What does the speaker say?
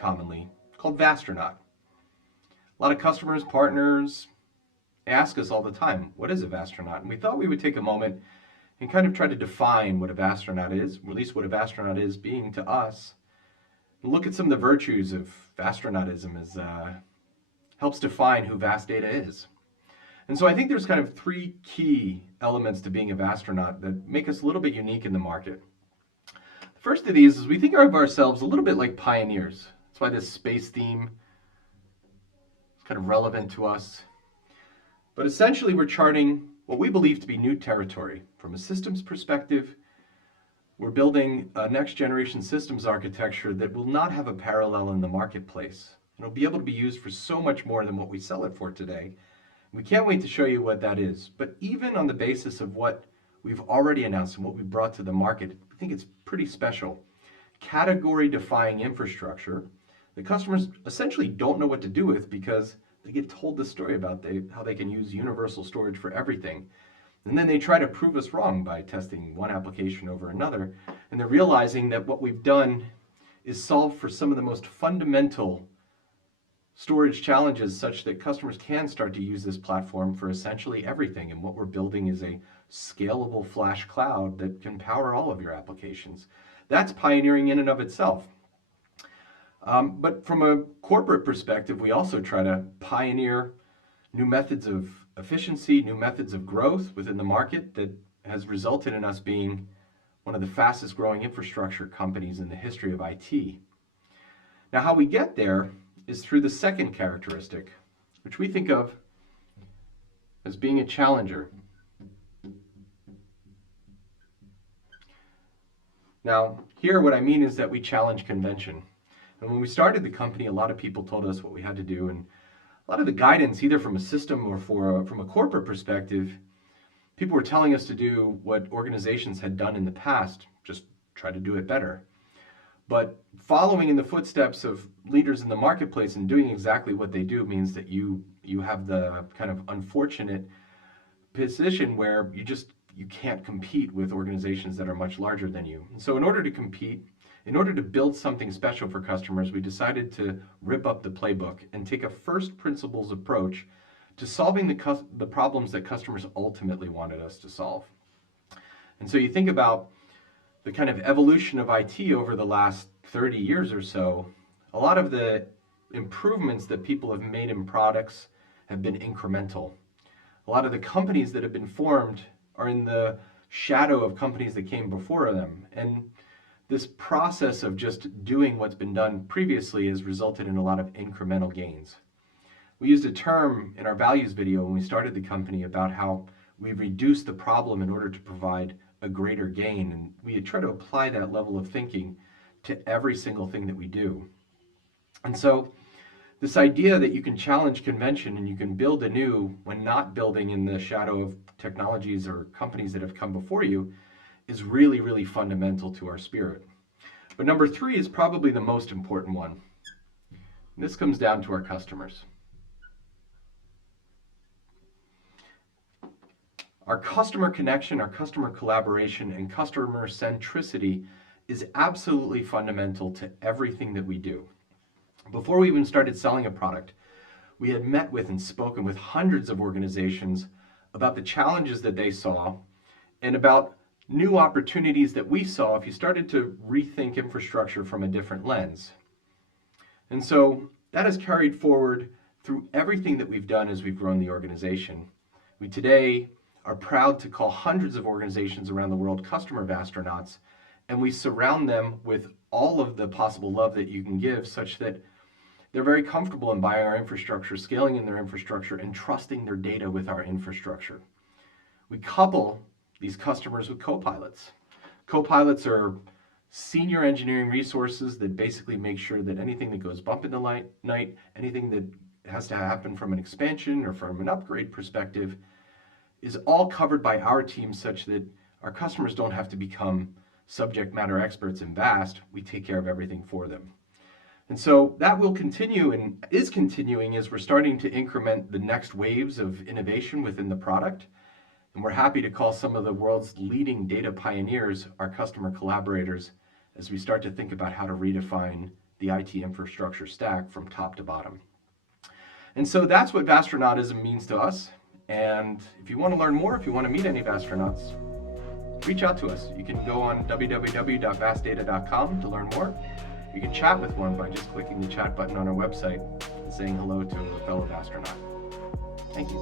commonly, called VASTronaut. A lot of customers, partners ask us all the time, what is a VASTronaut? And we thought we would take a moment and kind of try to define what a VASTronaut is, or at least what a VASTronaut is being to us, and look at some of the virtues of VASTronautism as helps define who VAST Data is. And so I think there's kind of three key elements to being a VASTronaut that make us a little bit unique in the market. The first of these is we think of ourselves a little bit like pioneers. That's why this space theme is kind of relevant to us. But essentially we're charting what we believe to be new territory. From a systems perspective, we're building a next generation systems architecture that will not have a parallel in the marketplace. It'll be able to be used for so much more than what we sell it for today. We can't wait to show you what that is. But even on the basis of what we've already announced and what we brought to the market, I think it's pretty special. Category-defying infrastructure that customers essentially don't know what to do with because they get told this story about how they can use universal storage for everything. And then they try to prove us wrong by testing one application over another. And they're realizing that what we've done is solve for some of the most fundamental storage challenges such that customers can start to use this platform for essentially everything. And what we're building is a scalable flash cloud that can power all of your applications. That's pioneering in and of itself. But from a corporate perspective, we also try to pioneer new methods of efficiency, new methods of growth within the market that has resulted in us being one of the fastest growing infrastructure companies in the history of IT. Now, how we get there is through the second characteristic, which we think of as being a challenger. Now, here what I mean is that we challenge convention. And when we started the company, a lot of people told us what we had to do, and a lot of the guidance, either from a system or from a corporate perspective, people were telling us to do what organizations had done in the past, just try to do it better. But following in the footsteps of leaders in the marketplace and doing exactly what they do means that you have the kind of unfortunate position where you can't compete with organizations that are much larger than you. And so in order to compete, in order to build something special for customers, we decided to rip up the playbook and take a first principles approach to solving the problems that customers ultimately wanted us to solve. And so you think about the kind of evolution of IT over the last 30 years or so, a lot of the improvements that people have made in products have been incremental. A lot of the companies that have been formed are in the shadow of companies that came before them. And this process of just doing what's been done previously has resulted in a lot of incremental gains. We used a term in our values video when we started the company about how we reduced the problem in order to provide a greater gain. And we try to apply that level of thinking to every single thing that we do. And so this idea that you can challenge convention and you can build anew when not building in the shadow of technologies or companies that have come before you is really, really fundamental to our spirit. But number three is probably the most important one. And this comes down to our customers. Our customer connection, our customer collaboration, and customer centricity is absolutely fundamental to everything that we do. Before we even started selling a product, we had met with and spoken with hundreds of organizations about the challenges that they saw and about new opportunities that we saw if you started to rethink infrastructure from a different lens. And so that has carried forward through everything that we've done as we've grown the organization. We today are proud to call hundreds of organizations around the world customer VASTronauts, and we surround them with all of the possible love that you can give such that they're very comfortable in buying our infrastructure, scaling in their infrastructure, and trusting their data with our infrastructure. We couple these customers with co-pilots. Co-pilots are senior engineering resources that basically make sure that anything that goes bump in the night, anything that has to happen from an expansion or from an upgrade perspective is all covered by our team such that our customers don't have to become subject matter experts in VAST. We take care of everything for them. And so that will continue and is continuing as we're starting to increment the next waves of innovation within the product. And we're happy to call some of the world's leading data pioneers our customer collaborators as we start to think about how to redefine the IT infrastructure stack from top to bottom. And so that's what VASTronautism means to us. And if you want to learn more, if you want to meet any VASTronauts, reach out to us. You can go on www.vastdata.com to learn more. You can chat with one by just clicking the chat button on our website and saying hello to a fellow VASTronaut. Thank you.